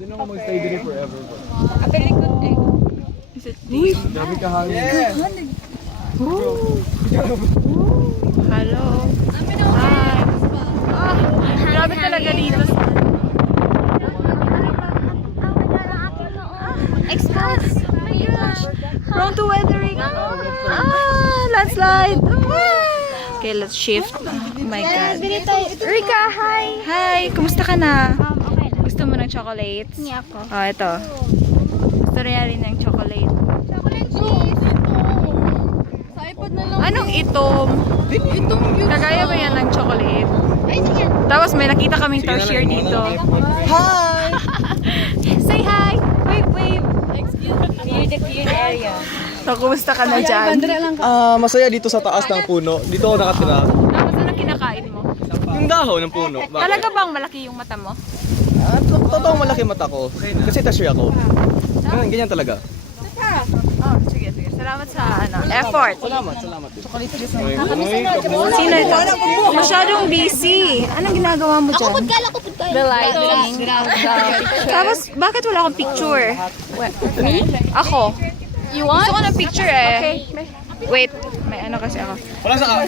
Pwede na ako mag-stay dito forever. Apelikot eh. Is it this? Grabe ka hangin. Hello. Hi. Ah, grabe talaga dito. Exposed. Oh my gosh. Prone to weathering. Landslide. Okay, let's shift. Oh my God. Rika, hi. Hi, kumusta ka na? Okay lang. Gusto mo ng chocolates? Hindi ako. Oh, ito. Gusto rin ng chocolate. Chocolate cheese. Sa iPad na lang. Anong itom? Itong yun. Kagaya ba yan ng chocolate? Ay, sige. Tapos may nakita kaming torchier dito. Hi! Say hi! Wave, wave! Excuse me. Near the clear area. So, kumusta ka na dyan? Masaya dito sa taas ng puno. Dito ako nakatira. Tapos ano kinakain mo? Yung dahon ng puno. Bakit? Talaga bang malaki yung mata mo? Totoong malaki mata ko. Kasi tasher ako. Ganyan talaga. Oh, sige, sige. Salamat sa effort. Salamat. Sino ito? Masyadong busy. Anong ginagawa mo dyan? The lighting. Tapos, bakit wala akong picture? Me? Ako. You want? Gusto ko ng picture eh. Wait, may ano kasi ako. Wala sa ka.